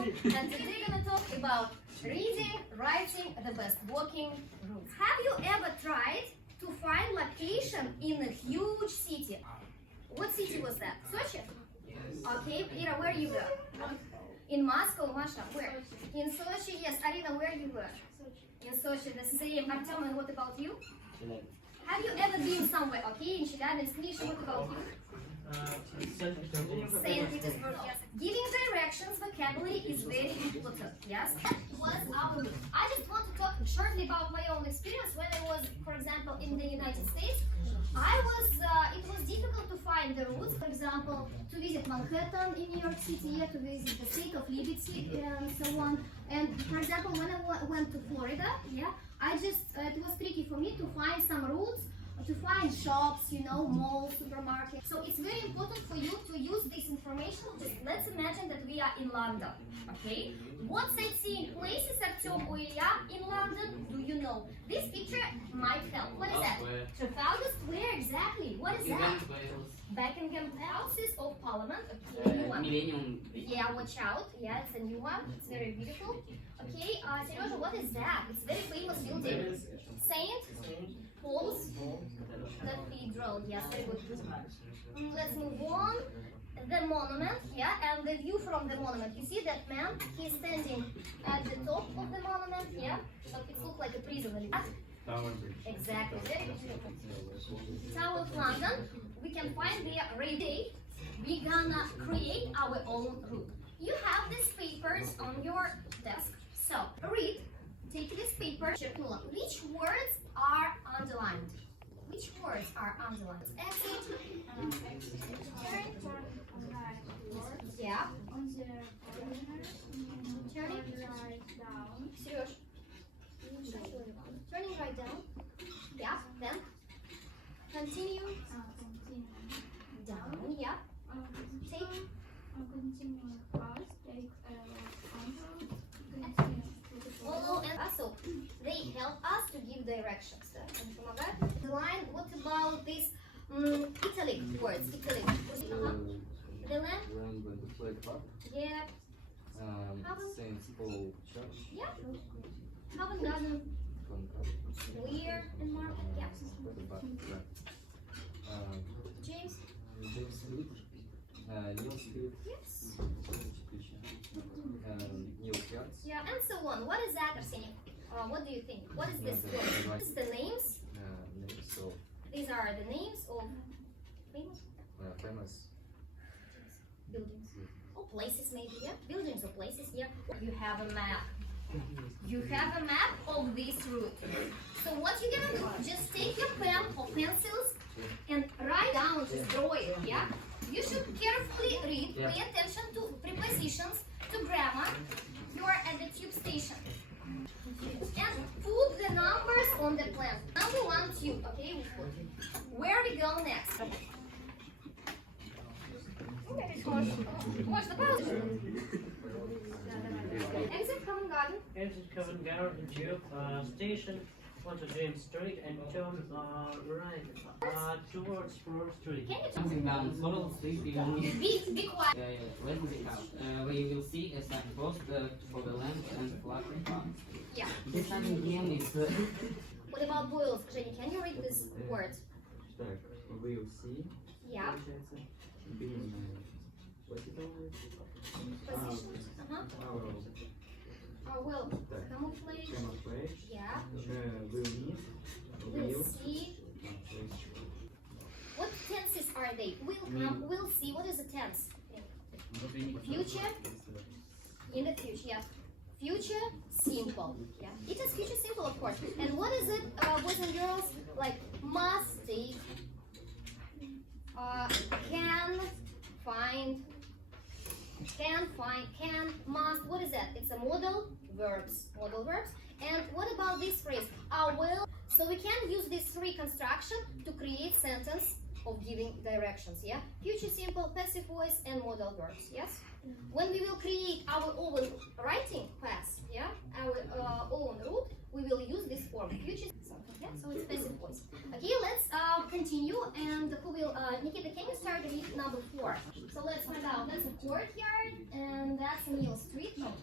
and today we're gonna talk about reading, writing, the best walking routes. Have you ever tried to find location in a huge city? What city was that? Sochi? Okay, Ira, where you were? In Moscow, Masha, where? In Sochi, yes. Arina, where you were? In Sochi, the same. Artem, and what about you? Have you ever been somewhere? Okay, in Chelyabinsk, Misha, what about you? St. Petersburg, yes. Giving directions, vocabulary is very important, yes? That was our book. I just want to talk shortly about my own experience when I was, for example, in the United States. It was difficult to find the routes, for example, to visit Manhattan in New York City, to visit the State of Liberty, and so on. And for example, when I went to Florida, it was tricky for me to find some routes, to find shops, malls, supermarkets. So it's very important for you to use this information. Just let's imagine that we are in London, okay? What sightseeing places Artem or Ilya in London do you know? This picture might help. What is that? Trafalgar Square, exactly. What is that? Buckingham Houses of Parliament. Okay, new one. Millennium. Yeah, watch out. Yeah, it's a new one. It's very beautiful. Okay, Serежа, what is that? It's very famous building. Saint Paul's Cathedral. Yes, very good. Let's move on. The monument, and the view from the monument. You see that man? He's standing at the top of the monument, so it looks like a prison. Exactly, very beautiful. Tower of London. We can find there right day. We're gonna create our own route. You have these papers on your desk. So read. Take this paper. Which words are underlined? Which words are underlined? Exit. Yeah. On the corner, turning right down. Serёж. Turning right down. Yeah. Then continue. Continue Down. Yeah. Take. Continue fast. Take a right angle. Follow and also they help us to give directions. The line. What about these italic words? Italic. The land. When the flag up. Yeah. Saint Paul Church. Yeah. Covent Garden. Clear and market. Yeah. James. James Philip. Neil Philip. Yes. Neil Hertz. Yeah, and so on. What is that, Arsenio? What do you think? What is this word? This is the names. So These are the names of famous famous. buildings. Or places maybe, yeah? Buildings or places, yeah. You have a map. You have a map of this route. So what you're gonna do, just take your pen or pencils and write down, just draw it, yeah? You should carefully read, pay attention to prepositions, to grammar. You are at the tube station. And put the numbers on the plan. Number 1 tube, okay? Where we go next? Exit Covent Garden. Exit Covent Garden Tube station onto James Street and turn right towards Broad Street. Can you Something down Floral Street, be quiet? let me count. Where you will see a sign post for the lamp and flag park. Yeah. This sign again is What about boils? Женя, can you read this word? так, we will see. Yeah. Being Positions. Will camouflage. camouflage. Yeah. Will meet. We'll see. What tenses are they? Will come. Will see. What is a tense? Future. In the future. Yeah. Future simple. Yeah. It is future simple, of course. And what is it, boys and girls? Like must, take, can, find, can, must. What is that? It's a modal verbs. Modal verbs. And what about this phrase? I will. So we can use these three constructions to create sentence of giving directions. Yeah. Future simple, passive voice, and modal verbs. Yes. When we will create our own writing path, our own route, we will use this form, future simple, so it's passive voice. Okay, let's continue, and who will, Nikita, can you start with number 4? So let's find out, that's a courtyard, and that's Neil Street, no,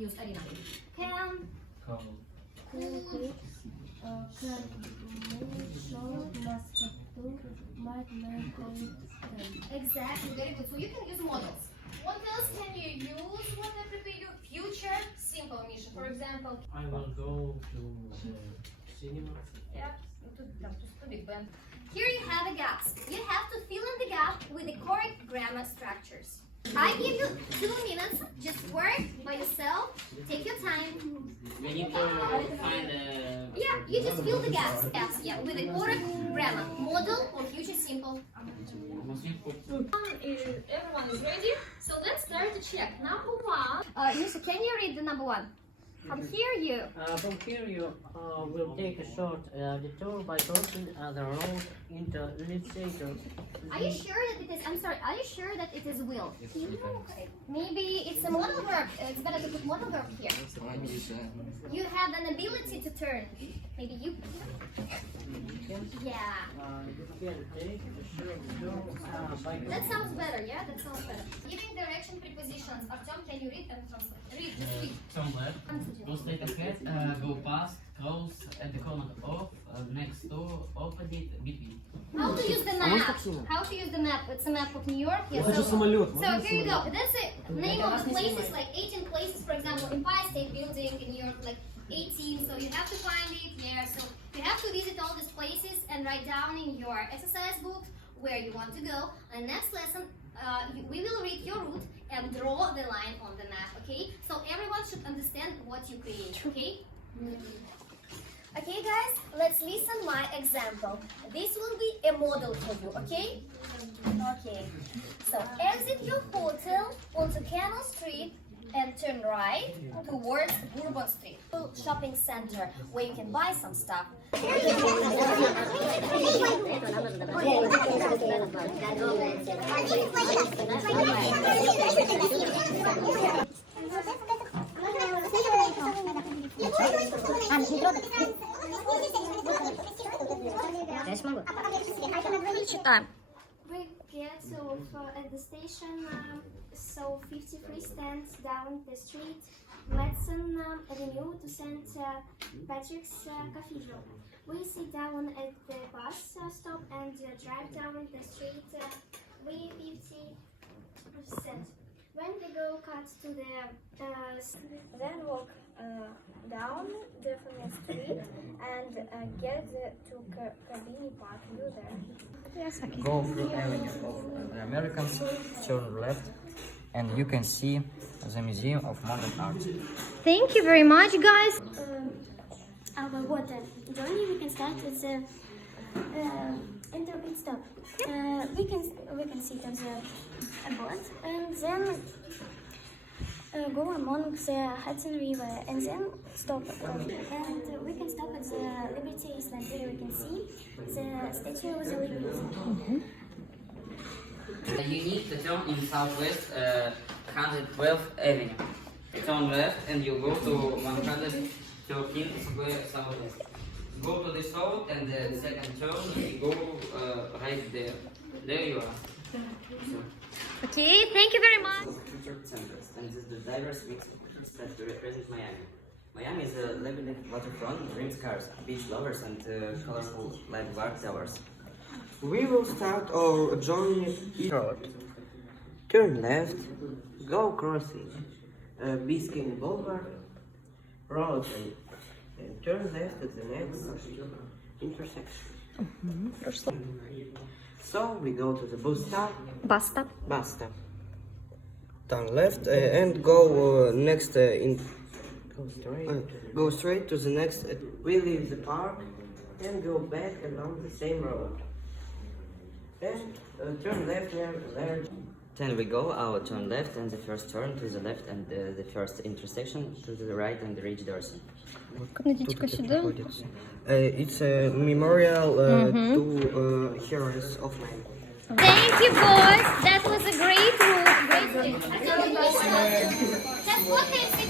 use, Arina? Can, exactly, very good. So you can use models. What else can you use when I prepare your future simple mission? For example, I will go to the cinema. yeah, to Big Ben. Here you have the gaps. You have to fill in the gap with the correct grammar structures. I give you 2 minutes. Just work by yourself. Take your time. We need to find a... Yeah, you just fill the gaps. Gaps, yeah, with the correct grammar. Model or future simple. Everyone is ready. So let's start to check. Number 1. Misha, can you read the number 1? From here you. From here you will take a short detour by crossing the road into Litzator. Are you sure that it is? I'm sorry. Are you sure that it is will? Maybe it's a modal verb. It's better to put modal verb here. You have an ability to turn. Maybe you. Yeah. You can take a short detour by That sounds better. Yeah, that sounds better. Giving direction prepositions. Artyom, can you read and translate? Read. Just read. Turn left, go straight ahead, go past, close, at the corner off, next door, opposite, between. How to use the map? How to use the map? It's a map of New York. Yeah, so here you go. That's the name of the places, like 18 places, for example, Empire State Building in New York, like 18. So you have to find it. Yeah. So you have to visit all these places and write down in your exercise book where you want to go. And next lesson, we will read your route and draw the line on the map. Okay. So everyone should understand what you create. Okay. Okay, guys, let's listen my example. This will be a model for you, okay? Okay. So exit your hotel onto Canal Street and turn right towards Bourbon Street shopping center where you can buy some stuff. Читаем. We get at the station, so 53 stands down the street, Madison Avenue to St. Patrick's Cathedral. We sit down at the bus stop and drive down the street. We 50%. When we go cut to the then walk down the famous street and get to Cabrini Park. You there? Go through Avenue of the Americans, turn left, and you can see the Museum of Modern Art. Thank you very much, guys. Our water journey. We can start with the intermediate stop. We can sit on the boat and then go among the Hudson River and then stop. And we can stop at the Liberty Island where we can see the Statue of the Liberty. You need to turn in southwest 112th Avenue. Turn left and you go to 113th Square Southwest. Go to this road and the second turn you go right there. There you are. Okay, thank you very much. Cultural centers, and this is the diverse mix of cultures that represent Miami. Miami is a lively waterfront, dream cars, beach lovers, and colorful lifeguard towers. We will start our journey east road. Turn left, go crossing Biscayne Boulevard, road and turn left at the next intersection. So we go to the bus stop. Basta. Basta. Turn left and go next go straight to the next. We leave the park and go back along the same road. And turn left there. Then we go out, turn left, and the first turn to the left, and the first intersection to the right, and reach Dorset. It's a memorial to heroes of Miami. Thank you, boys. That was a great route. Great. Just what they